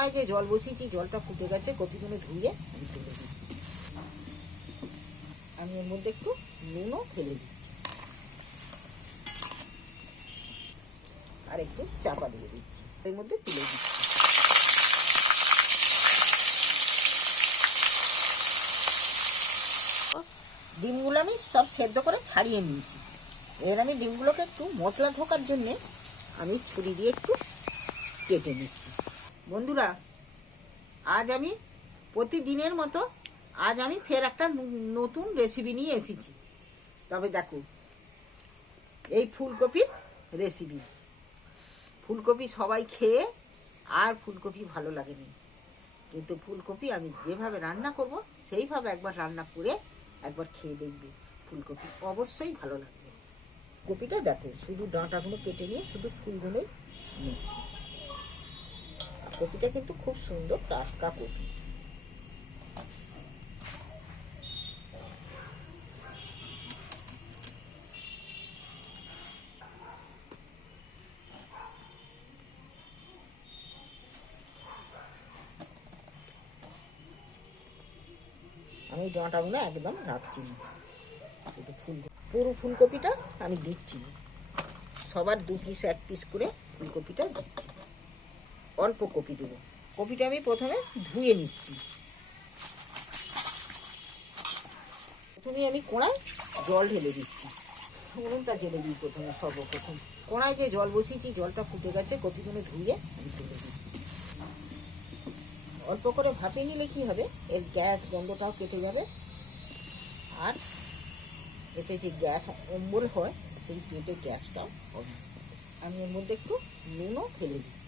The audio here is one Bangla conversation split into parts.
কোনায় যে জল বসিয়েছি, জলটা ফুটে গেছে, কপিগুলো ধুয়ে আমি তুলে দিই আমি এর মধ্যে একটু নুনও ফেলে দিচ্ছি। আর একটু চাপা দিয়ে দিচ্ছি। এর মধ্যে তুলে দিচ্ছি। ডিমগুলো আমি সব সেদ্ধ করে ছাড়িয়ে নিয়েছি। এবার আমি ডিমগুলোকে একটু মশলা ঢোকার জন্যে আমি ছুরি দিয়ে একটু কেটে নিচ্ছি। বন্ধুরা, আজ আমি প্রতিদিনের মতো, আজ আমি ফের একটা নতুন রেসিপি নিয়ে এসেছি। তবে দেখো, এই ফুলকপির রেসিপি ফুলকপি সবাই খেয়ে আর ফুলকপি ভালো লাগেনি। কিন্তু ফুলকপি আমি যেভাবে রান্না করব, সেইভাবে একবার রান্না করে একবার খেয়ে দেখবে। ফুলকপি অবশ্যই ভালো লাগবে। কপিটা দেখো, শুধু ডাঁটাগুলো কেটে নিয়ে শুধু ফুলগুলোই নিচ্ছি। কপিটা কিন্তু খুব সুন্দর টাটকা কপি। আমি ডাঁটাগুলো একদম রাখছি না। পুরো ফুলকপিটা আমি দিচ্ছি সবার দু পিস এক পিস করে ফুলকপিটা দিচ্ছি। অল্প কপি দেবো। কপিটা আমি প্রথমে ধুয়ে নিচ্ছি। প্রথমে আমি কড়াই জল ঢেলে দিচ্ছি। উনুনটা জেলে দিই প্রথমে সর্বপ্রথম। কড়াই যে জল বসিয়েছি, জলটা ফুটে গেছে, কপিগুলো ধুয়ে আমি তুলে দিই অল্প করে ভাপে নিলে কি হবে? এর গ্যাস গন্ধটাও কেটে যাবে। আর এতে যে গ্যাস অম্বল হয়, সেই পেটে গ্যাসটাও হবে। আমি এর মধ্যে একটু নুনও ফেলে দিচ্ছি।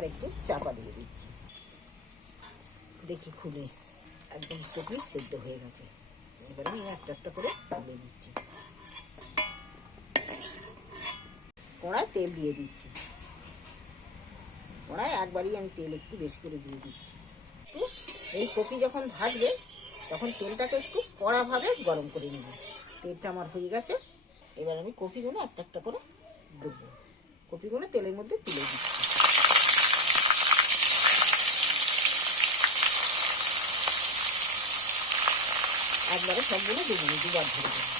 আর একটু চাপা দিয়ে দিচ্ছি। দেখি খুলে একদম কপি সেদ্ধ হয়ে গেছে। এবার আমি একটা একটা করে তুলে দিচ্ছি কড়ায় তেল দিয়ে দিচ্ছি। কড়ায় একবারই আমি তেল একটু বেশি করে দিয়ে দিচ্ছি। এই কপি যখন ভাজবে, তখন তেলটাকে একটু কড়াভাবে গরম করে নেব। তেলটা আমার হয়ে গেছে। এবার আমি কপিগুলো একটা একটা করে দেবো। কপিগুলো তেলের মধ্যে তুলে দিচ্ছি। একবারে সবগুলো দেবো না, দুবার ধরে দেবো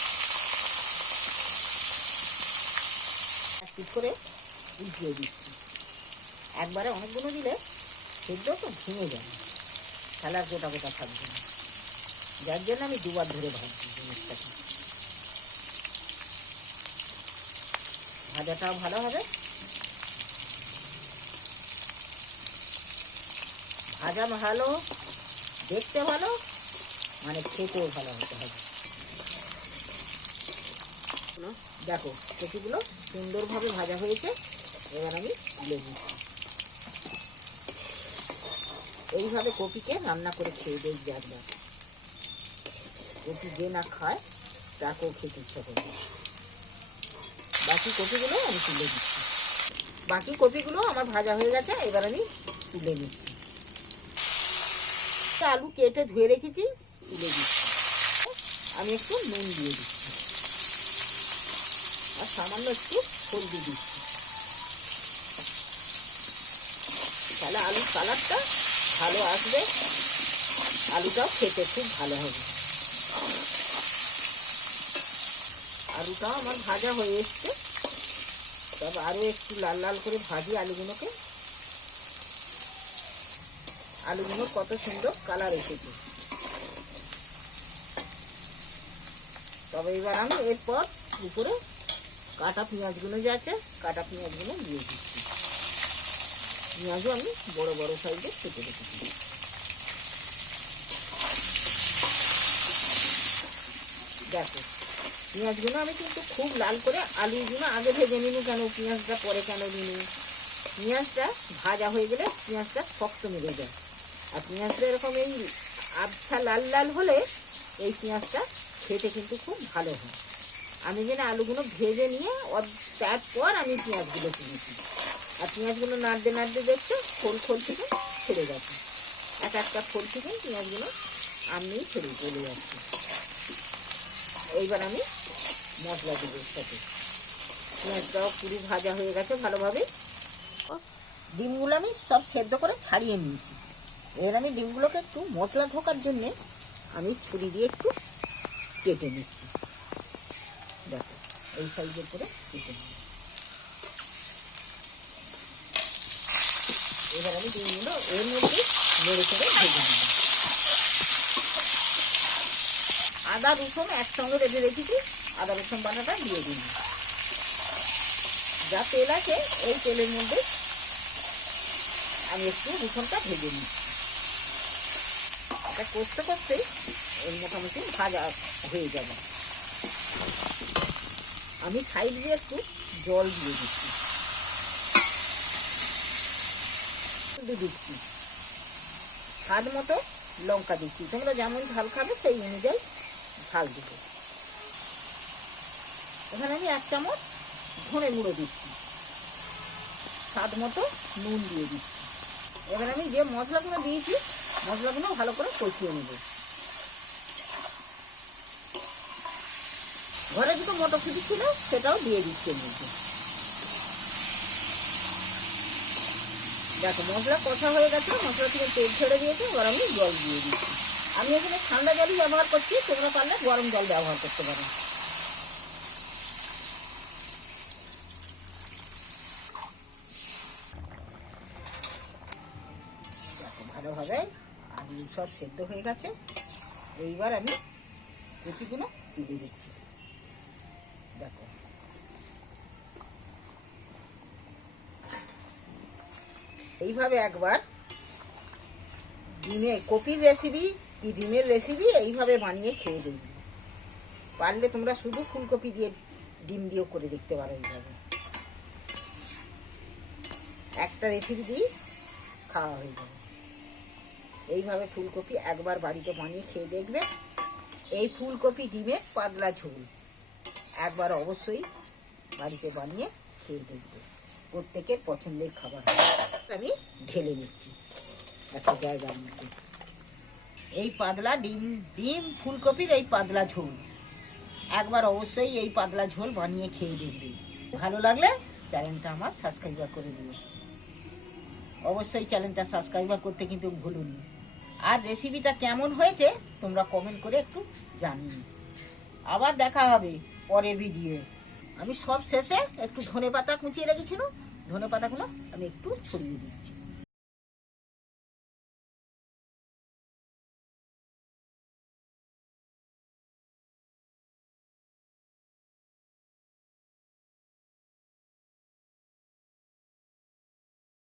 এক করে উল্টিয়ে দিচ্ছি। একবারে অনেকগুলো দিলে সেদ্ধ তো ভেঙে যাবে। তাহলে আর গোটা গোটা থাকবে না। যার জন্য আমি দুবার ধরে ভাজছি জিনিসটাকে। ভাজাটাও ভালো হবে। ভাজা ভালো দেখতে ভালো। মানে খেতেও ভালো হতে হবে। দেখো, কপিগুলো সুন্দরভাবে ভাজা হয়েছে। এবার আমি তুলে দিচ্ছি। এইভাবে কপিকে রান্না করে খেয়ে দেখবে একবার কপি যে না খায়, তাকেও খেতে ইচ্ছা করবে। বাকি কপিগুলো আমি তুলে দিচ্ছি। বাকি কপিগুলো আমার ভাজা হয়ে গেছে, এবার আমি তুলে নিচ্ছি। আলু কেটে ধুয়ে রেখেছি তুলে দিচ্ছি। আমি একটু নুন দিয়ে দিচ্ছি। আর সামান্য একটু হলদি দিচ্ছি। তাহলে আলুর কালারটা ভালো আসবে। আলুটাও খেতে খুব ভালো হবে। আলুটাও আমার ভাজা হয়ে এসছে। তবে আরও একটু লাল লাল করে ভাজি আলুগুলোকে। আলুগুলো কত সুন্দর কালার এসেছে। তবে এবার আমি এরপর উপরে কাটা পেঁয়াজগুলো যে আছে, কাটা পেঁয়াজগুলো দিয়ে দিচ্ছি। পেঁয়াজও আমি বড় বড় সাইজে কেটে রেখেছি। দেখো, পেঁয়াজগুলো আমি কিন্তু খুব লাল করে আলুগুলো আগে ভেজে নিনু কেন, পেঁয়াজটা পরে কেন নিনু পেঁয়াজটা ভাজা হয়ে গেলে পেঁয়াজটা শক্ত মেরে যায় আর পেঁয়াজটা এরকম এই আবছা লাল লাল হলে এই পেঁয়াজটা খেতে কিন্তু খুব ভালো হয়। আমি যেন আলুগুলো ভেজে নিয়ে তারপর আমি পেঁয়াজগুলো কিনেছি। আর পেঁয়াজগুলো নাড়তে নাড়তে দেখছ খোল খোল থেকে ছেড়ে গেছে। এক একটা খোল থেকে পেঁয়াজগুলো আমি ছেড়ে চলে যাচ্ছি। এইবার আমি মশলা দেবো সাথে পেঁয়াজটাও পুরো ভাজা হয়ে গেছে ভালোভাবে। ডিমগুলো আমি সব সেদ্ধ করে ছাড়িয়ে নিয়েছি। এবার আমি ডিমগুলোকে একটু মশলা ঢোকার জন্যে আমি ছুরি দিয়ে একটু কেটে নিচ্ছি। দেখো, এই সাইজের করে কেটে নিই এবার আমি ডিমগুলো এর মধ্যে নেড়ে চেড়ে ভেজে নেব আদা, রসুন একসঙ্গে রেখে রেখেছি। আদা, রসুন বাটাটা দিয়ে দিন যা তেল আছে, এই তেলের মধ্যে আমি একটু রসুনটা ভেজে নিচ্ছি। এটা কষতে এই মোটামুটি ভাজা হয়ে যাবে। আমি সাইড দিয়ে একটু জল দিয়ে দিচ্ছি। দিচ্ছি। স্বাদ মতো লঙ্কা দিচ্ছি। তোমরা যেমন ঝাল খাবে সেই অনুযায়ী ঝাল দিবে। এখানে আমি এক চামচ ধনে গুঁড়ো দিচ্ছি। স্বাদ মতো নুন দিয়ে দিচ্ছি। এবার আমি যে মশলাগুলো দিয়েছি মশলাগুলো ভালো করে কষিয়ে নেব। ঘরে দুটো মটরশুঁটি ছিল, সেটাও দিয়ে দিচ্ছি এর মধ্যে। দেখো, মশলা কষা হয়ে গেছে, মশলা থেকে তেল ছেড়ে দিয়েছে, এবার আমি জল দিয়ে দিচ্ছি। আমি এখানে ঠান্ডা জলই ব্যবহার করছি, তোমরা পারলে গরম জল ব্যবহার করতে পারো। ভালোভাবে সব সেদ্ধ হয়ে গেছে। এইবার আমি রুটিগুলো তুলে দিচ্ছি। দেখো। এইভাবে একবার ডিমে, কপির রেসিপি কি ডিমের রেসিপি এইভাবে বানিয়ে খেয়ে দেখবে। পারলে তোমরা শুধু ফুলকপি দিয়ে ডিম দিয়েও করে দেখতে পারো এইভাবে। একটা রেসিপি দিয়ে খাওয়া হয়ে যাবে। এইভাবে ফুলকপি একবার বাড়িতে বানিয়ে খেয়ে দেখবে। এই ফুলকপি ডিমে পাতলা ঝোল। একবার অবশ্যই বাড়িতে বানিয়ে খেয়ে দেখবে। প্রত্যেকের পছন্দের খাবার। আমি ঢেলে নিচ্ছি। একটা জায়গার মধ্যে এই পাতলা ডিম ডিম, ফুলকপির এই পাতলা ঝোল। একবার অবশ্যই এই পাতলা ঝোল বানিয়ে খেয়ে দেখবে। ভালো লাগলে চ্যানেলটা আমার সাবস্ক্রাইবার করে দিও। অবশ্যই চ্যানেলটা সাবস্ক্রাইবার করতে কিন্তু ভুলুনি। আর রেসিপিটা কেমন হয়েছে, তোমরা কমেন্ট করে একটু জানিয়ে আবার দেখা হবে পরের ভিডিও আমি সব শেষে একটু ধনে পাতা কুঁচিয়ে রেখেছিল ধনে পাতাগুলো আমি একটু ছড়িয়ে দিচ্ছি।